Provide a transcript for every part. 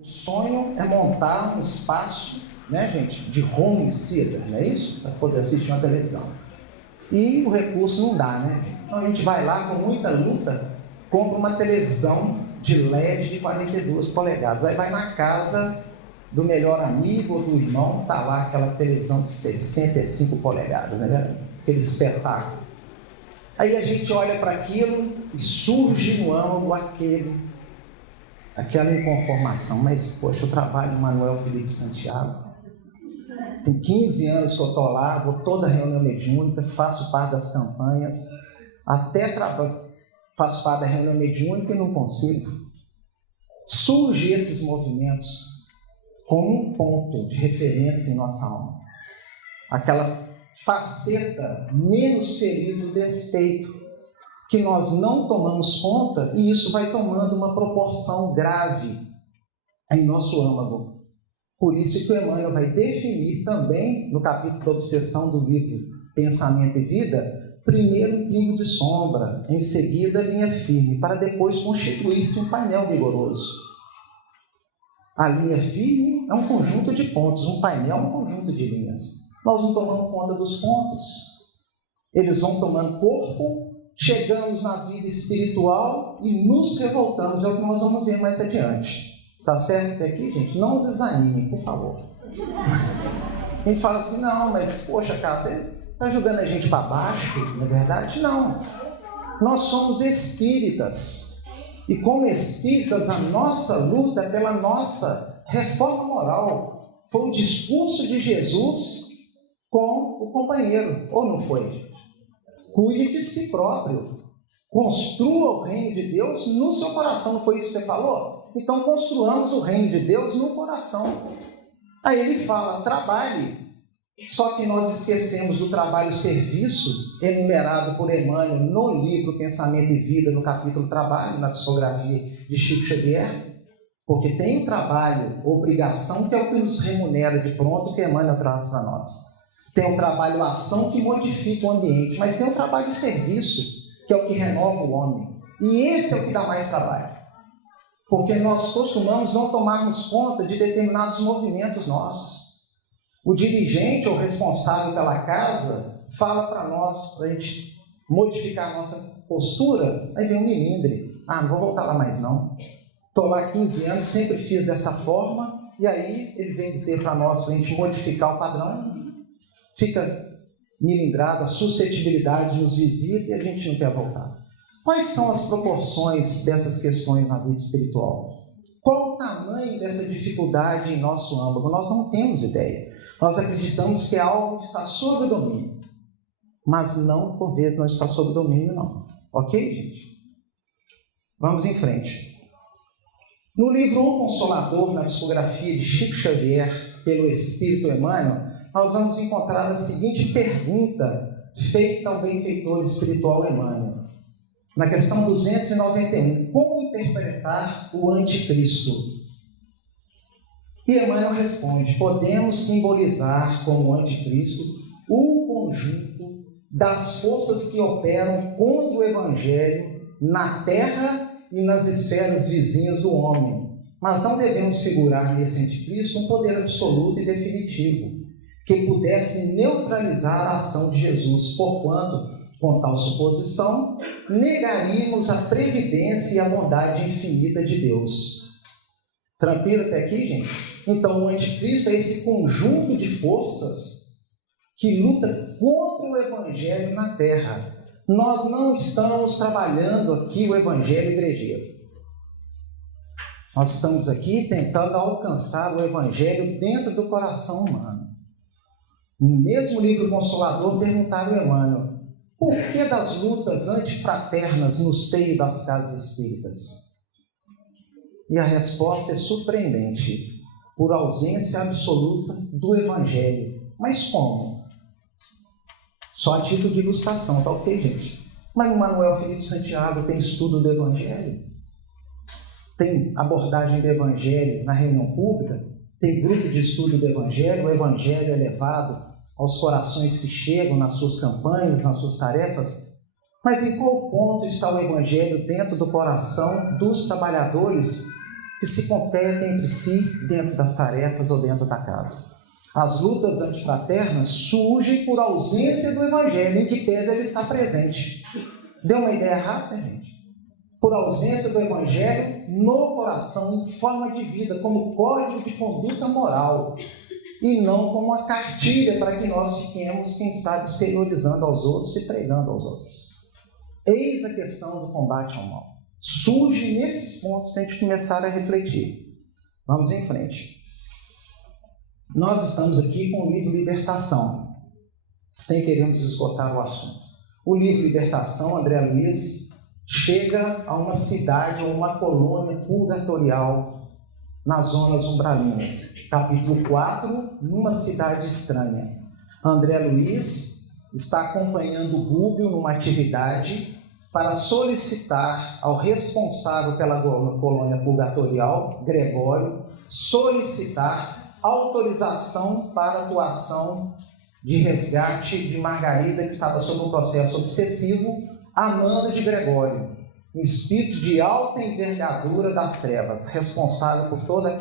O sonho é montar um espaço, né, gente, de home theater, não é isso? Para poder assistir uma televisão. E o recurso não dá, né? Então a gente vai lá com muita luta, compra uma televisão de LED de 42 polegadas. Aí vai na casa do melhor amigo ou do irmão, tá lá aquela televisão de 65 polegadas, né? Aquele espetáculo. Aí a gente olha para aquilo e surge no âmago aquela inconformação. Mas, poxa, eu trabalho no Manuel Felipe Santiago. Tem 15 anos que eu estou lá, vou toda reunião mediúnica, faço parte das campanhas, faço parte da reunião mediúnica e não consigo. Surgem esses movimentos como um ponto de referência em nossa alma. Aquela faceta menos feliz do despeito, que nós não tomamos conta, e isso vai tomando uma proporção grave em nosso âmago. Por isso que o Emmanuel vai definir também, no capítulo da obsessão do livro Pensamento e Vida, primeiro pingo de sombra, em seguida linha firme, para depois constituir-se um painel vigoroso. A linha firme é um conjunto de pontos, um painel é um conjunto de linhas. Nós não tomamos conta dos pontos. Eles vão tomando corpo, chegamos na vida espiritual e nos revoltamos. É o que nós vamos ver mais adiante. Tá certo até aqui, gente? Não desanime, por favor. A gente fala assim, não, mas poxa, cara, você está jogando a gente para baixo, não é verdade? Não. Nós somos espíritas. E como espíritas, a nossa luta é pela nossa reforma moral. Foi o discurso de Jesus com o companheiro, ou não foi? Cuide de si próprio. Construa o reino de Deus no seu coração. Não foi isso que você falou? Então construamos o reino de Deus no coração. Aí ele fala, trabalhe. Só que nós esquecemos do trabalho-serviço enumerado por Emmanuel no livro Pensamento e Vida, no capítulo Trabalho, na psicografia de Chico Xavier, porque tem o trabalho, obrigação, que é o que nos remunera de pronto, que Emmanuel traz para nós. Tem o trabalho-ação que modifica o ambiente, mas tem o trabalho-serviço, que é o que renova o homem. E esse é o que dá mais trabalho. Porque nós costumamos não tomarmos conta de determinados movimentos nossos. O dirigente ou responsável pela casa fala para nós, para a gente modificar a nossa postura, aí vem um milindre. Ah, não vou voltar lá mais não. Estou lá há 15 anos, sempre fiz dessa forma, e aí ele vem dizer para nós, para a gente modificar o padrão, fica milindrada, a suscetibilidade nos visita e a gente não quer voltar. Quais são as proporções dessas questões na vida espiritual? Qual o tamanho dessa dificuldade em nosso âmago? Nós não temos ideia. Nós acreditamos que é algo que está sob domínio, mas não, por vezes, não está sob domínio, não. Ok, gente? Vamos em frente. No livro O Consolador, na psicografia de Chico Xavier, pelo Espírito Emmanuel, nós vamos encontrar a seguinte pergunta feita ao benfeitor espiritual Emmanuel. Na questão 291, como interpretar o anticristo? E Emmanuel responde, podemos simbolizar como anticristo o conjunto das forças que operam contra o Evangelho na terra e nas esferas vizinhas do homem. Mas não devemos figurar nesse anticristo um poder absoluto e definitivo, que pudesse neutralizar a ação de Jesus, porquanto, com tal suposição, negaríamos a previdência e a bondade infinita de Deus. Tranquilo até aqui, gente? Então, o anticristo é esse conjunto de forças que luta contra o Evangelho na Terra. Nós não estamos trabalhando aqui o Evangelho igrejeiro. Nós estamos aqui tentando alcançar o Evangelho dentro do coração humano. No mesmo livro Consolador, perguntaram a Emmanuel, por que das lutas antifraternas no seio das casas espíritas? E a resposta é surpreendente, por ausência absoluta do Evangelho. Mas como? Só a título de ilustração, tá ok, gente? Mas no Manuel Felipe Santiago tem estudo do Evangelho? Tem abordagem do Evangelho na reunião pública? Tem grupo de estudo do Evangelho? O Evangelho é levado aos corações que chegam nas suas campanhas, nas suas tarefas? Mas em qual ponto está o Evangelho dentro do coração dos trabalhadores que se competem entre si dentro das tarefas ou dentro da casa. As lutas antifraternas surgem por ausência do Evangelho, em que pese ele está presente. Deu uma ideia rápida, gente? Por ausência do Evangelho no coração, em forma de vida, como código de conduta moral, e não como uma cartilha para que nós fiquemos, quem sabe, exteriorizando aos outros e pregando aos outros. Eis a questão do combate ao mal. Surge nesses pontos para a gente começar a refletir. Vamos em frente. Nós estamos aqui com o livro Libertação, sem querermos esgotar o assunto. O livro Libertação, André Luiz chega a uma cidade ou uma colônia purgatorial nas zonas umbralinas. Capítulo 4, numa cidade estranha. André Luiz está acompanhando Rúbio numa atividade para solicitar ao responsável pela colônia purgatorial, Gregório, solicitar autorização para atuação de resgate de Margarida, que estava sob um processo obsessivo, a mando de Gregório, um espírito de alta envergadura das trevas, responsável por toda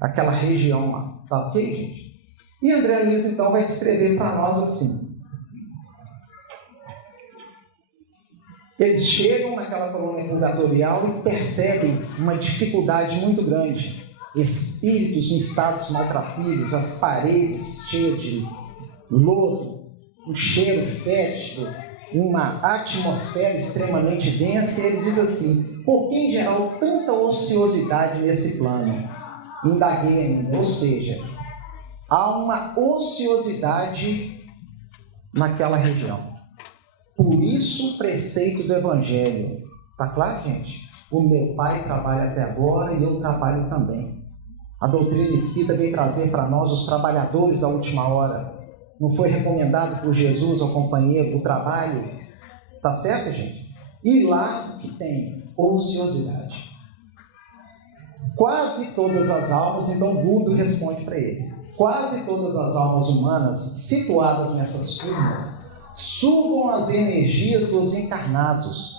aquela região lá. Tá ok, gente? E André Luiz, então, vai descrever para nós assim. Eles chegam naquela colônia purgatorial e percebem uma dificuldade muito grande. Espíritos em estados maltrapilhos, as paredes cheias de lodo, um cheiro fétido, uma atmosfera extremamente densa, e ele diz assim: por que em geral tanta ociosidade nesse plano? Indaguei ainda, ou seja, há uma ociosidade naquela região. Por isso o preceito do Evangelho. Está claro, gente? O meu pai trabalha até agora e eu trabalho também. A doutrina espírita veio trazer para nós os trabalhadores da última hora. Não foi recomendado por Jesus ao companheiro do trabalho? Tá certo, gente? E lá que tem ociosidade. Quase todas as almas, então Rúbio responde para ele, quase todas as almas humanas situadas nessas turmas sugam as energias dos encarnados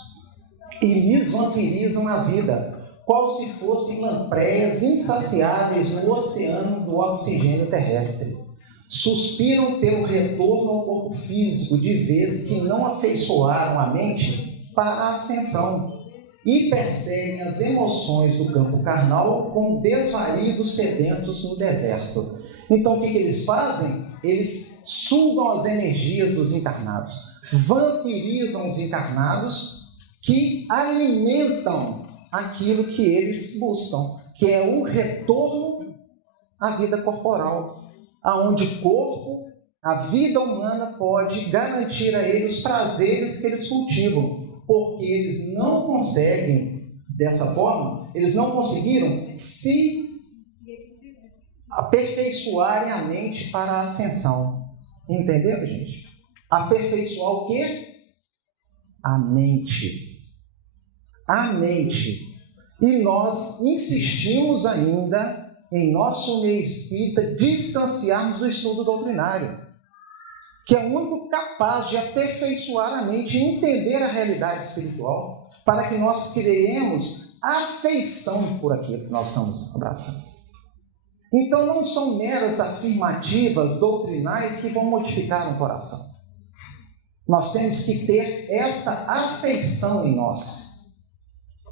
e lhes vampirizam a vida, qual se fossem lampreias insaciáveis no oceano do oxigênio terrestre. Suspiram pelo retorno ao corpo físico, de vez que não afeiçoaram a mente para a ascensão, e perseguem as emoções do campo carnal com desvario dos sedentos no deserto. Então, o que eles fazem? Eles sugam as energias dos encarnados, vampirizam os encarnados, que alimentam aquilo que eles buscam, que é o retorno à vida corporal, aonde o corpo, a vida humana pode garantir a eles os prazeres que eles cultivam, porque eles não conseguem, dessa forma, eles não conseguiram se aperfeiçoarem a mente para a ascensão. Entenderam, gente? Aperfeiçoar o quê? A mente. A mente. E nós insistimos ainda em nosso meio espírita distanciarmos do estudo doutrinário, que é o único capaz de aperfeiçoar a mente e entender a realidade espiritual, para que nós criemos afeição por aquilo que nós estamos abraçando. Então não são meras afirmativas doutrinais que vão modificar um coração. Nós temos que ter esta afeição em nós.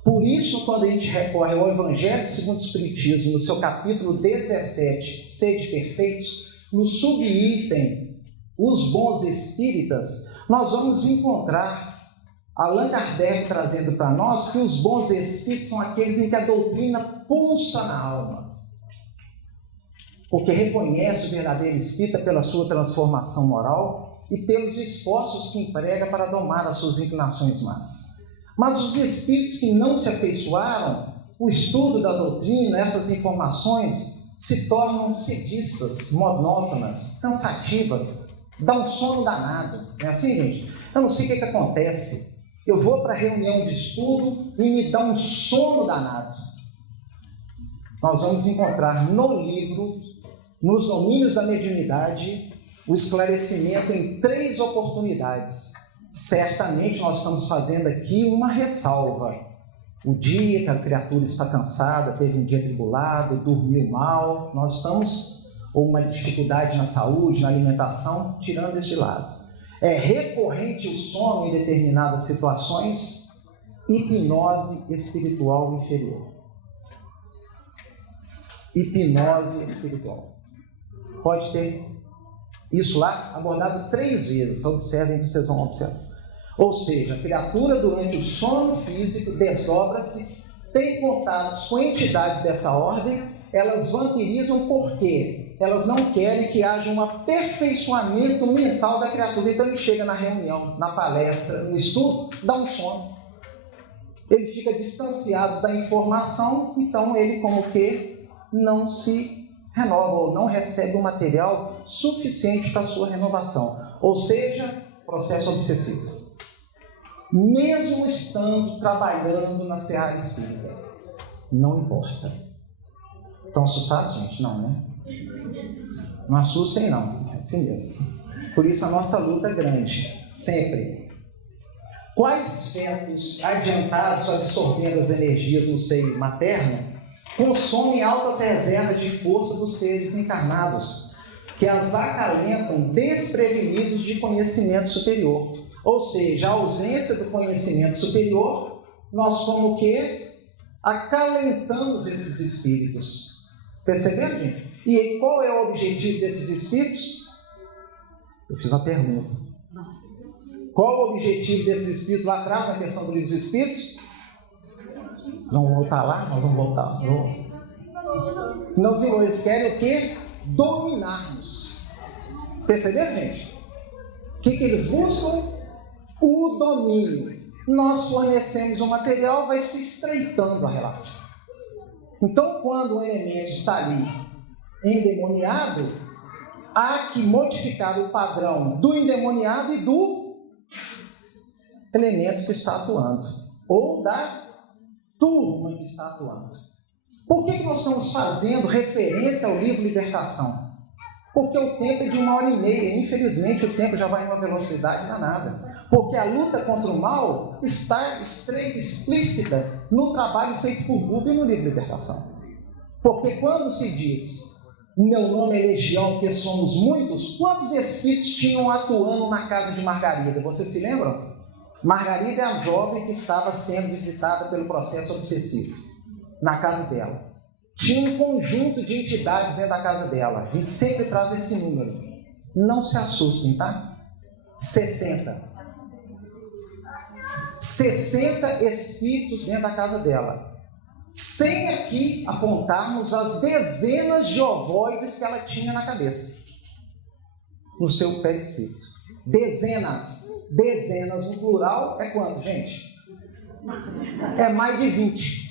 Por isso, quando a gente recorre ao Evangelho segundo o Espiritismo, no seu capítulo 17, Sede Perfeitos, no subitem Os Bons Espíritas, nós vamos encontrar Allan Kardec trazendo para nós que os bons espíritos são aqueles em que a doutrina pulsa na alma, porque reconhece o verdadeiro espírita pela sua transformação moral e pelos esforços que emprega para domar as suas inclinações más. Mas os espíritos que não se afeiçoaram, o estudo da doutrina, essas informações se tornam sediças, monótonas, cansativas, dá um sono danado. Não é assim, gente? Eu não sei o que acontece. Eu vou para a reunião de estudo e me dá um sono danado. Nós vamos encontrar no livro, nos domínios da mediunidade, o esclarecimento em 3 oportunidades. Certamente nós estamos fazendo aqui uma ressalva. o dia que a criatura está cansada, teve um dia tribulado, dormiu mal, nós estamos, ou uma dificuldade na saúde, na alimentação, tirando isso de lado. É recorrente o sono em determinadas situações, hipnose espiritual inferior. Hipnose espiritual. Pode ter isso lá abordado 3 vezes, observem que vocês vão observar. Ou seja, a criatura durante o sono físico desdobra-se, tem contatos com entidades dessa ordem, elas vampirizam porque elas não querem que haja um aperfeiçoamento mental da criatura. Então ele chega na reunião, na palestra, no estudo, dá um sono. Ele fica distanciado da informação, então ele como que não se renova ou não recebe o material suficiente para a sua renovação. Ou seja, processo obsessivo. Mesmo estando trabalhando na seara espírita, não importa. Estão assustados, gente? Não, né? Não assustem, não. É assim mesmo. Por isso a nossa luta é grande, sempre. Quais fetos adiantados absorvendo as energias no seio materno consomem altas reservas de força dos seres encarnados, que as acalentam desprevenidos de conhecimento superior. Ou seja, a ausência do conhecimento superior, nós como que acalentamos esses espíritos. Perceberam, gente? E aí, qual é o objetivo desses espíritos? Eu fiz uma pergunta. Qual o objetivo desses espíritos lá atrás, na questão do livro dos espíritos? Vamos voltar lá? Nós vamos voltar. Não, eles querem o quê? Dominar-nos. Perceberam, gente? O que eles buscam? O domínio. Nós fornecemos o material, vai se estreitando a relação. Então, quando o elemento está ali endemoniado, há que modificar o padrão do endemoniado e do elemento que está atuando, ou da turma que está atuando. Por que nós estamos fazendo referência ao livro Libertação? Porque o tempo é de 1h30, infelizmente o tempo já vai em uma velocidade danada. Porque a luta contra o mal está estreita, explícita no trabalho feito por Buber no livro Libertação. Porque quando se diz, o meu nome é Legião, porque somos muitos, quantos espíritos tinham atuando na casa de Margarida? Vocês se lembram? Margarida é a jovem que estava sendo visitada pelo processo obsessivo, na casa dela. Tinha um conjunto de entidades dentro da casa dela. A gente sempre traz esse número. Não se assustem, tá? 60 espíritos dentro da casa dela. Sem aqui apontarmos as dezenas de ovoides que ela tinha na cabeça. No seu perispírito. Dezenas no plural é quanto, gente? É mais de 20.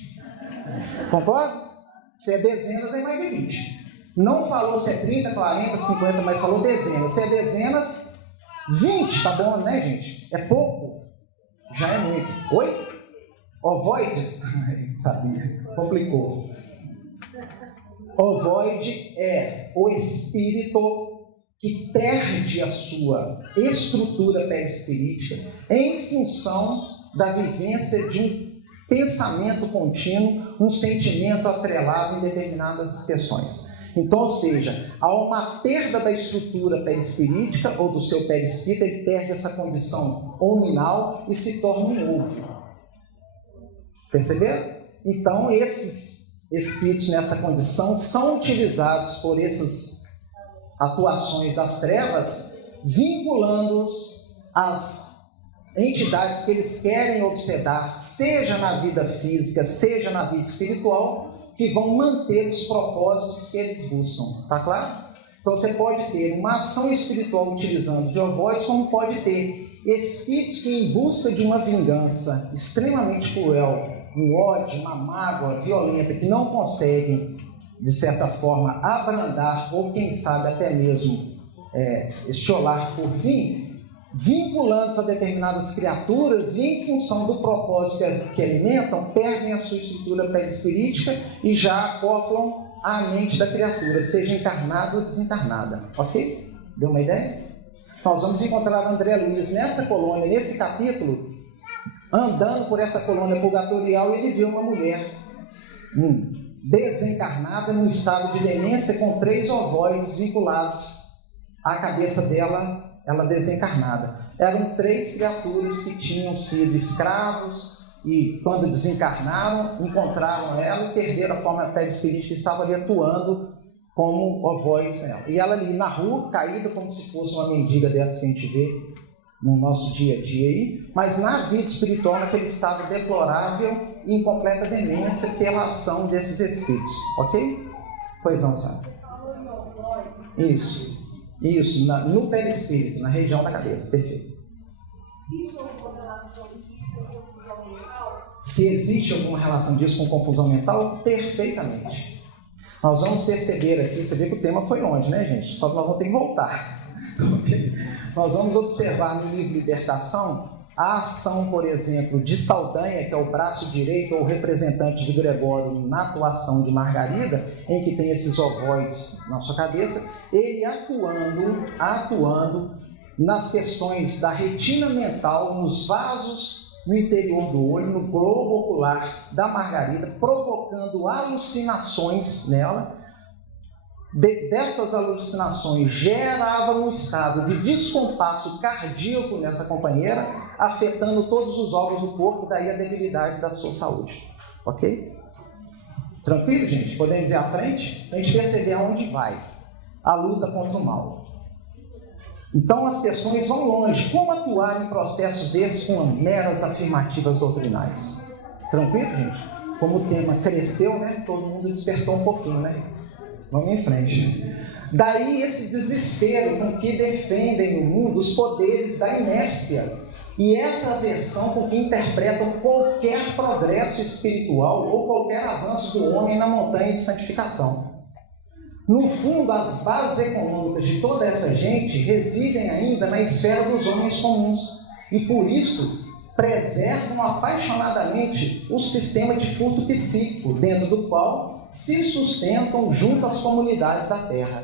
Concorda? Se é dezenas, é mais de 20. Não falou se é 30, 40, 50, mas falou dezenas. Se é dezenas, 20, tá bom, né, gente? É pouco. Já é muito. Oi? Ovoides? Sabia. Complicou. Ovoide é o espírito que perde a sua estrutura perispirítica em função da vivência de um pensamento contínuo, um sentimento atrelado em determinadas questões. Então, ou seja, há uma perda da estrutura perispirítica ou do seu perispírito, ele perde essa condição ominal e se torna um ovo. Perceberam? Então, esses espíritos nessa condição são utilizados por essas atuações das trevas, vinculando-os às entidades que eles querem obsedar, seja na vida física, seja na vida espiritual, que vão manter os propósitos que eles buscam. Tá claro? Então você pode ter uma ação espiritual utilizando de ovoides, como pode ter espíritos que, em busca de uma vingança extremamente cruel, um ódio, uma mágoa violenta, que não conseguem, de certa forma, abrandar ou, quem sabe, até mesmo estiolar por fim, vinculando-se a determinadas criaturas e, em função do propósito que alimentam, perdem a sua estrutura perispirítica e já acoplam à mente da criatura, seja encarnada ou desencarnada. Ok? Deu uma ideia? Nós vamos encontrar André Luiz nessa colônia, nesse capítulo, andando por essa colônia purgatorial, ele viu uma mulher desencarnada num estado de demência com 3 ovoides vinculados à cabeça dela, ela desencarnada. Eram 3 criaturas que tinham sido escravos e, quando desencarnaram, encontraram ela e perderam a forma perispirítica que estava ali atuando como ovoides nela. E ela ali na rua, caída como se fosse uma mendiga dessa que a gente vê no nosso dia a dia aí, mas na vida espiritual, naquele estado deplorável e em completa demência pela ação desses espíritos, ok? Pois não, sabe? Isso, no perispírito, na região da cabeça, perfeito. Se existe alguma relação disso com confusão mental, perfeitamente. Nós vamos perceber aqui, você vê que o tema foi longe, né, gente? Só que nós vamos ter que voltar. Nós vamos observar no livro Libertação a ação, por exemplo, de Saldanha, que é o braço direito ou representante de Gregório na atuação de Margarida, em que tem esses ovoides na sua cabeça, ele atuando nas questões da retina mental, nos vasos no interior do olho, no globo ocular da Margarida, provocando alucinações nela. Dessas alucinações geravam um estado de descompasso cardíaco nessa companheira, afetando todos os órgãos do corpo, daí a debilidade da sua saúde. Ok? Tranquilo, gente? Podemos ir à frente? Para a gente perceber aonde vai a luta contra o mal. Então as questões vão longe. Como atuar em processos desses com meras afirmativas doutrinais? Tranquilo, gente? Como o tema cresceu, né? Todo mundo despertou um pouquinho, né? Vamos em frente. Daí esse desespero com que defendem no mundo os poderes da inércia e essa aversão com que interpretam qualquer progresso espiritual ou qualquer avanço do homem na montanha de santificação. No fundo, as bases econômicas de toda essa gente residem ainda na esfera dos homens comuns e, por isso, preservam apaixonadamente o sistema de furto psíquico, dentro do qual se sustentam junto às comunidades da Terra.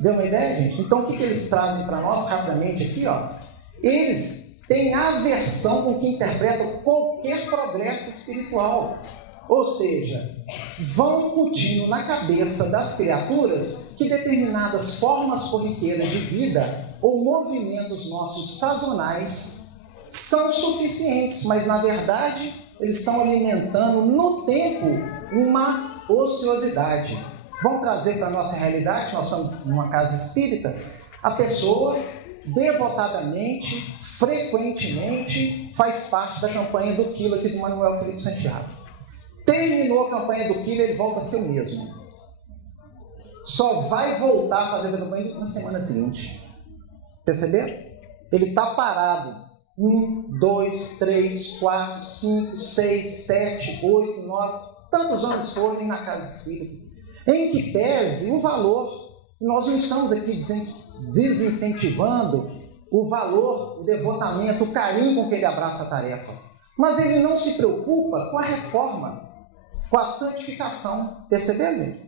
Deu uma ideia, gente? Então, o que eles trazem para nós, rapidamente aqui? Eles têm aversão com que interpretam qualquer progresso espiritual. Ou seja, vão incutindo na cabeça das criaturas que determinadas formas corriqueiras de vida ou movimentos nossos sazonais são suficientes, mas na verdade eles estão alimentando no tempo uma ociosidade. Vão trazer para a nossa realidade, nós estamos numa casa espírita, a pessoa devotadamente, frequentemente faz parte da campanha do quilo aqui do Manuel Felipe Santiago. Terminou a campanha do quilo, ele volta a ser o mesmo. Só vai voltar a fazer a campanha na semana seguinte. Perceberam? Ele está parado. 1, 2, 3, 4, 5, 6, 7, 8, 9, tantos anos forem na casa espírita. Em que pese o valor. Nós não estamos aqui desincentivando o valor, o devotamento, o carinho com que ele abraça a tarefa. Mas ele não se preocupa com a reforma, com a santificação. Perceberam?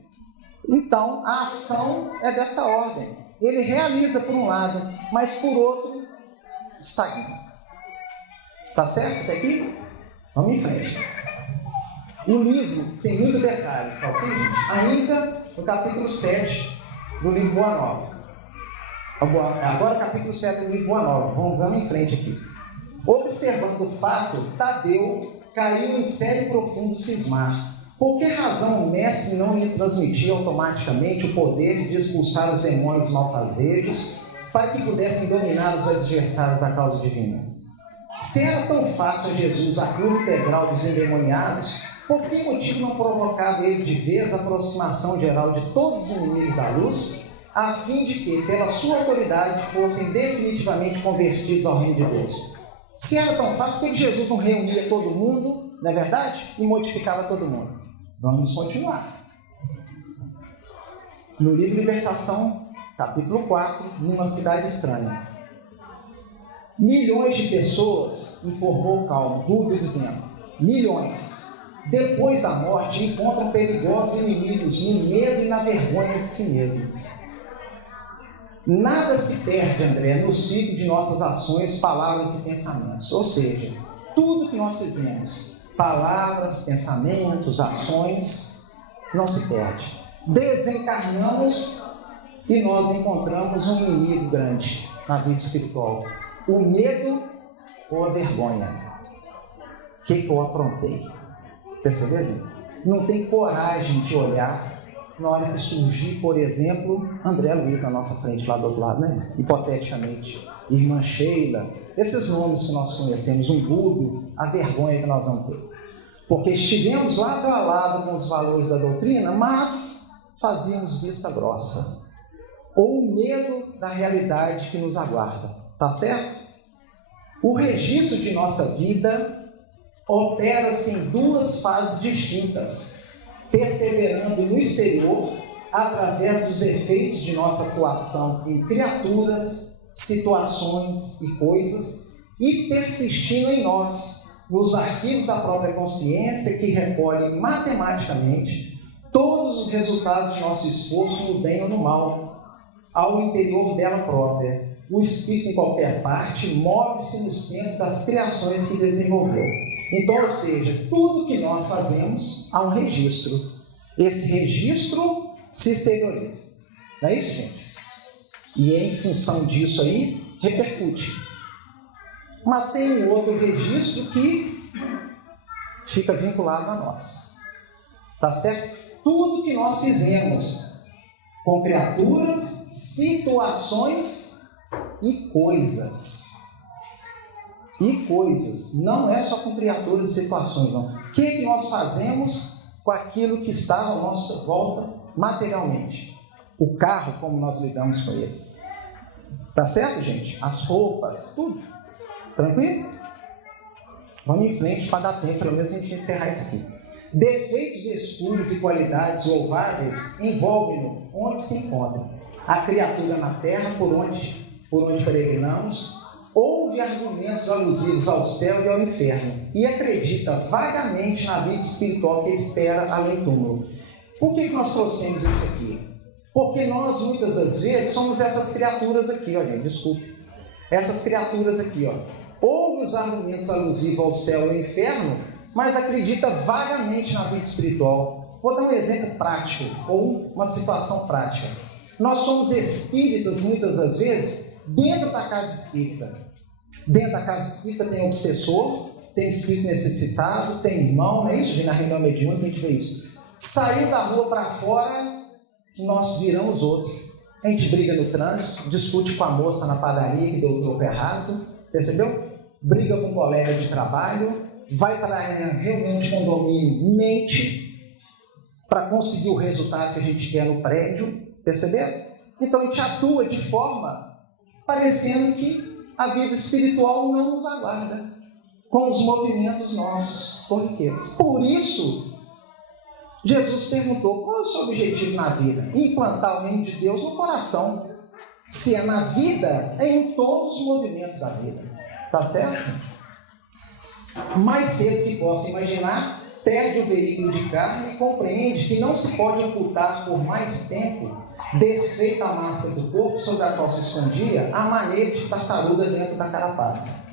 Então, a ação é dessa ordem. Ele realiza por um lado, mas por outro, estagna. Tá certo até aqui? Vamos em frente. O livro tem muito detalhe, tá ok, gente? Ainda no capítulo 7 do livro Boa Nova. Agora capítulo 7 do livro Boa Nova. Vamos em frente aqui. Observando o fato, Tadeu caiu em sério e profundo cismar. Por que razão o mestre não lhe transmitia automaticamente o poder de expulsar os demônios malfazejos para que pudessem dominar os adversários da causa divina? Se era tão fácil a Jesus a cura integral dos endemoniados, por que motivo não provocava ele de vez a aproximação geral de todos os inimigos da luz, a fim de que, pela sua autoridade, fossem definitivamente convertidos ao reino de Deus? Se era tão fácil, por que Jesus não reunia todo mundo, não é verdade? E modificava todo mundo? Vamos continuar. No livro Libertação, capítulo 4, numa cidade estranha. Milhões de pessoas, informou Calmo, Rubio, dizendo, milhões, depois da morte, encontram perigosos inimigos no medo e na vergonha de si mesmos. Nada se perde, André, no ciclo de nossas ações, palavras e pensamentos. Ou seja, tudo que nós fizemos, palavras, pensamentos, ações, não se perde. Desencarnamos e nós encontramos um inimigo grande na vida espiritual: o medo ou a vergonha. O que eu aprontei? Perceberam? Não tem coragem de olhar na hora que surgir, por exemplo, André Luiz na nossa frente, lá do outro lado, né? Hipoteticamente, irmã Sheila, esses nomes que nós conhecemos, um Búlio, a vergonha que nós vamos ter. Porque estivemos lado a lado com os valores da doutrina, mas fazíamos vista grossa. Ou o medo da realidade que nos aguarda. Tá certo? O registro de nossa vida opera-se em duas fases distintas, perseverando no exterior, através dos efeitos de nossa atuação em criaturas, situações e coisas, e persistindo em nós, nos arquivos da própria consciência, que recolhem matematicamente todos os resultados de nosso esforço no bem ou no mal, ao interior dela própria. O espírito, em qualquer parte, move-se no centro das criações que desenvolveu. Então, ou seja, tudo que nós fazemos há um registro. Esse registro se exterioriza. Não é isso, gente? E em função disso aí, repercute. Mas tem um outro registro que fica vinculado a nós. Tá certo? Tudo que nós fizemos com criaturas, situações e coisas. E coisas. Não é só com criaturas e situações, não. O que nós fazemos com aquilo que está à nossa volta materialmente? O carro, como nós lidamos com ele. Tá certo, gente? As roupas, tudo. Tranquilo? Vamos em frente para dar tempo, pelo menos a gente encerrar isso aqui. Defeitos escuros e qualidades louváveis envolvem-no onde se encontra. A criatura na terra por onde peregrinamos, ouve argumentos alusivos ao céu e ao inferno e acredita vagamente na vida espiritual que espera além do túmulo. Por que nós trouxemos isso aqui? Porque nós, muitas das vezes, somos essas criaturas aqui, ó, gente, desculpe. Essas criaturas aqui, ó. Ouve os argumentos alusivos ao céu e ao inferno, mas acredita vagamente na vida espiritual. Vou dar um exemplo prático, ou uma situação prática. Nós somos espíritas, muitas das vezes, dentro da casa espírita. Dentro da casa espírita tem obsessor, tem espírito necessitado, tem irmão, não é isso? Na reunião mediúnica a gente vê isso. Sair da rua para fora, nós viramos outros. A gente briga no trânsito, discute com a moça na padaria que deu o troco errado, percebeu? Briga com um colega de trabalho, vai para a reunião de condomínio, mente para conseguir o resultado que a gente quer no prédio, perceberam? Então a gente atua de forma parecendo que a vida espiritual não nos aguarda, com os movimentos nossos corriqueiros. Por isso, Jesus perguntou: qual é o seu objetivo na vida? Implantar o reino de Deus no coração. Se é na vida, é em todos os movimentos da vida. Tá certo? Mais cedo que possa imaginar, perde o veículo de carne e compreende que não se pode ocultar por mais tempo, desfeita a máscara do corpo sobre a qual se escondia, a maneira de tartaruga dentro da carapaça.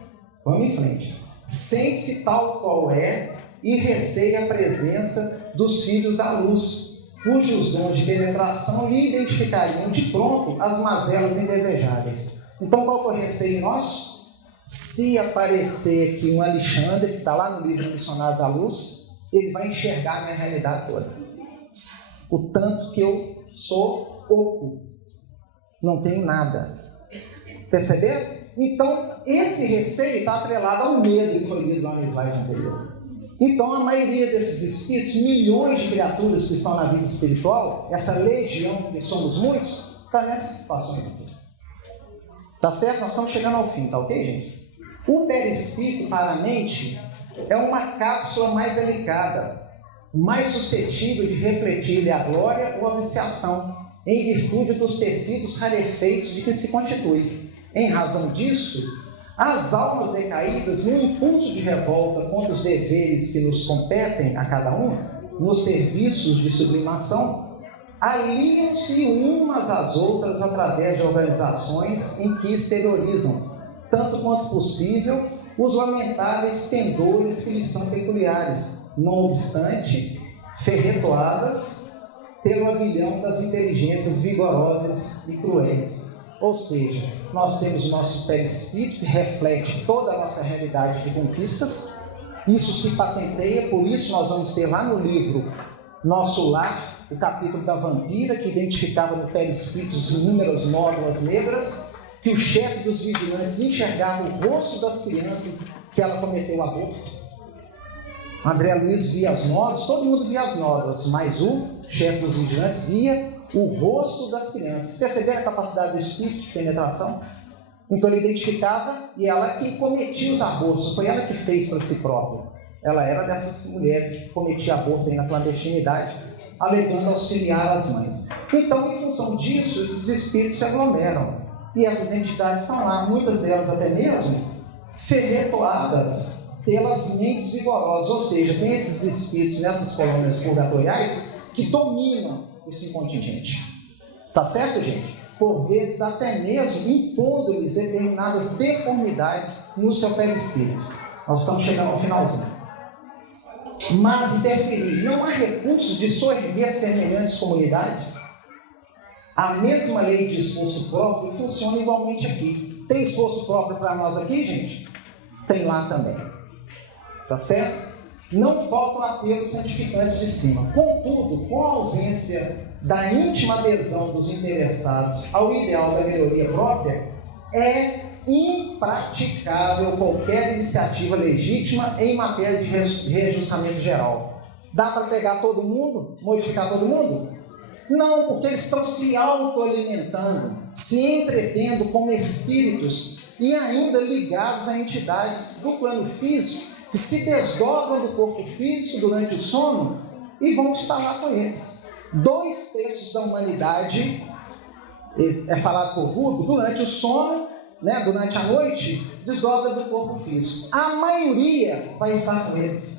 Vamos em frente. Sente-se tal qual é e receia a presença dos filhos da luz, cujos dons de penetração lhe identificariam de pronto as mazelas indesejáveis. Então, qual é o receio nosso? Se aparecer aqui um Alexandre, que está lá no livro Missionários da Luz, ele vai enxergar a minha realidade toda. O tanto que eu sou oco, não tenho nada. Perceberam? Então, esse receio está atrelado ao medo que foi lido lá no slide anterior. Então, a maioria desses espíritos, milhões de criaturas que estão na vida espiritual, essa legião, que somos muitos, está nessas situações aqui. Tá certo? Nós estamos chegando ao fim, tá ok, gente? O perispírito para a mente é uma cápsula mais delicada, mais suscetível de refletir-lhe a glória ou a viciação, em virtude dos tecidos rarefeitos de que se constitui. Em razão disso, as almas decaídas, no impulso de revolta contra os deveres que nos competem a cada um, nos serviços de sublimação, aliam-se umas às outras através de organizações em que exteriorizam, tanto quanto possível, os lamentáveis pendores que lhes são peculiares, não obstante, ferretoadas pelo aguilhão das inteligências vigorosas e cruéis. Ou seja, nós temos o nosso perispírito que reflete toda a nossa realidade de conquistas. Isso se patenteia, por isso nós vamos ter lá no livro Nosso Lar, o capítulo da vampira, que identificava no perispírito inúmeras nódoas negras, que o chefe dos vigilantes enxergava o rosto das crianças que ela cometeu aborto. André Luiz via as nódoas, todo mundo via as nódoas, mas o chefe dos vigilantes via o rosto das crianças. Perceberam a capacidade do espírito de penetração? Então ele identificava, e ela quem cometia os abortos, não foi ela que fez para si própria. Ela era dessas mulheres que cometiam aborto na clandestinidade, alegando auxiliar as mães. Então, em função disso, esses espíritos se aglomeram. E essas entidades estão lá, muitas delas até mesmo ferretoadas pelas mentes vigorosas, ou seja, tem esses espíritos nessas colônias purgatoriais que dominam esse contingente. Tá certo, gente? Por vezes até mesmo impondo-lhes determinadas deformidades no seu perispírito. Nós estamos chegando ao finalzinho. Mas interferir, não há recurso de soerguer semelhantes comunidades? A mesma lei de esforço próprio funciona igualmente aqui. Tem esforço próprio para nós aqui, gente? Tem lá também. Tá certo? Não faltam apelos santificantes de cima. Contudo, com a ausência da íntima adesão dos interessados ao ideal da melhoria própria, é impraticável qualquer iniciativa legítima em matéria de reajustamento geral. Dá para pegar todo mundo? Modificar todo mundo? Não, porque eles estão se autoalimentando, se entretendo como espíritos e ainda ligados a entidades do plano físico que se desdobram do corpo físico durante o sono e vão estar lá com eles. 2/3 da humanidade, é falado por Rubio, durante o sono, durante a noite, desdobra do corpo físico. A maioria vai estar com eles.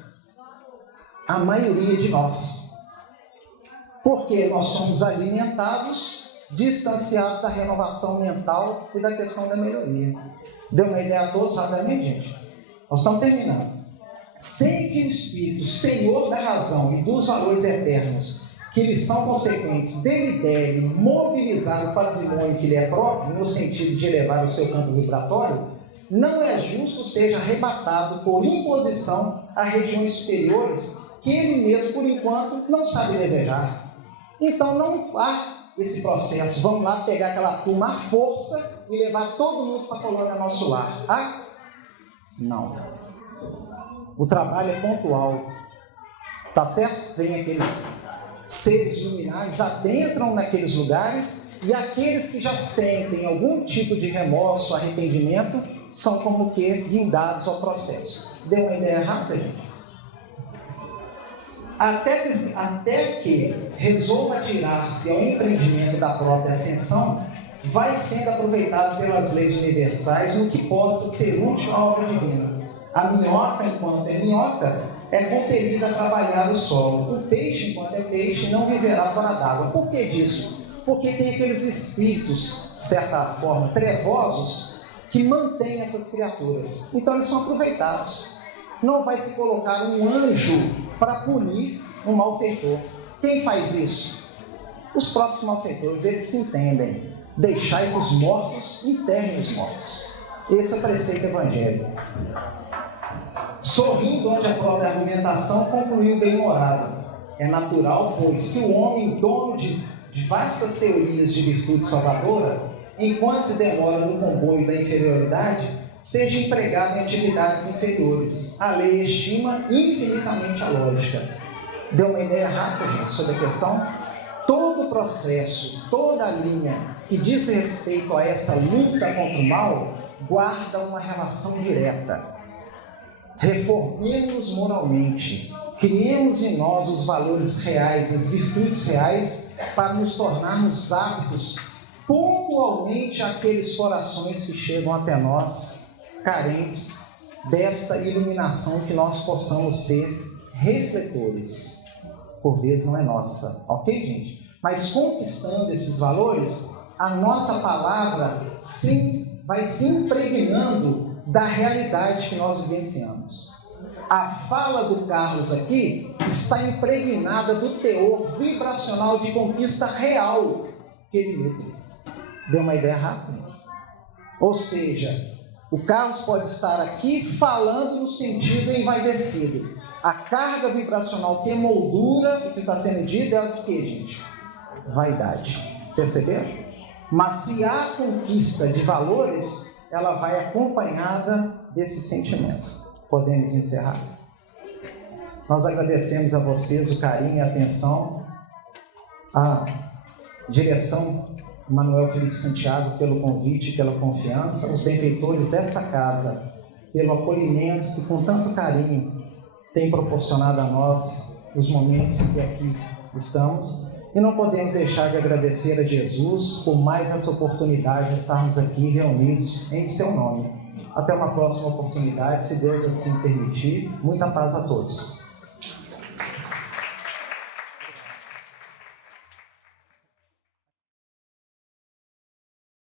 A maioria de nós. Porque nós somos alimentados, distanciados da renovação mental e da questão da melhoria. Deu uma ideia a todos rapidamente, gente? Nós estamos terminando. Sem que o Espírito, Senhor da razão e dos valores eternos, que lhes são consequentes, delibere mobilizar o patrimônio que lhe é próprio, no sentido de elevar o seu campo vibratório, não é justo seja arrebatado por imposição a regiões superiores que ele mesmo, por enquanto, não sabe desejar. Então não há esse processo, vamos lá pegar aquela turma à força e levar todo mundo para a colônia Nosso Lar. Ah? Não. O trabalho é pontual. Tá certo? Vem aqueles seres luminares, adentram naqueles lugares e aqueles que já sentem algum tipo de remorso, arrependimento, são como que guindados ao processo. Deu uma ideia rápida, gente? Até que resolva tirar-se ao empreendimento da própria ascensão, vai sendo aproveitado pelas leis universais no que possa ser útil à obra divina. A minhoca, enquanto é minhoca, é compelida a trabalhar o solo. O peixe, enquanto é peixe, não viverá fora d'água. Por que disso? Porque tem aqueles espíritos, de certa forma, trevosos, que mantêm essas criaturas. Então eles são aproveitados. Não vai se colocar um anjo para punir um malfeitor. Quem faz isso? Os próprios malfeitores, eles se entendem. Deixai os mortos, enterrem os mortos. Esse é o preceito evangélico. Sorrindo onde a própria argumentação concluiu bem-humorado. É natural, pois, que o homem, dono de vastas teorias de virtude salvadora, enquanto se demora no comboio da inferioridade, seja empregado em atividades inferiores. A lei estima infinitamente a lógica. Deu uma ideia rápida, gente, sobre a questão? Todo o processo, toda a linha que diz respeito a essa luta contra o mal, guarda uma relação direta. Reformemos moralmente, criemos em nós os valores reais, as virtudes reais, para nos tornarmos aptos pontualmente àqueles corações que chegam até nós, carentes desta iluminação, que nós possamos ser refletores. Por vezes não é nossa, ok, gente? Mas conquistando esses valores, a nossa palavra sim vai se impregnando da realidade que nós vivenciamos. A fala do Carlos aqui está impregnada do teor vibracional de conquista real que ele nutre. Deu uma ideia rápida? Ou seja, o Carlos pode estar aqui falando no sentido envaidecido. A carga vibracional que emoldura o que está sendo dito é o que, gente? Vaidade. Perceberam? Mas se há conquista de valores, ela vai acompanhada desse sentimento. Podemos encerrar? Nós agradecemos a vocês o carinho e a atenção, a direção Manuel Felipe Santiago pelo convite e pela confiança, os benfeitores desta casa pelo acolhimento que com tanto carinho tem proporcionado a nós os momentos em que aqui estamos. E não podemos deixar de agradecer a Jesus por mais essa oportunidade de estarmos aqui reunidos em seu nome. Até uma próxima oportunidade, se Deus assim permitir. Muita paz a todos.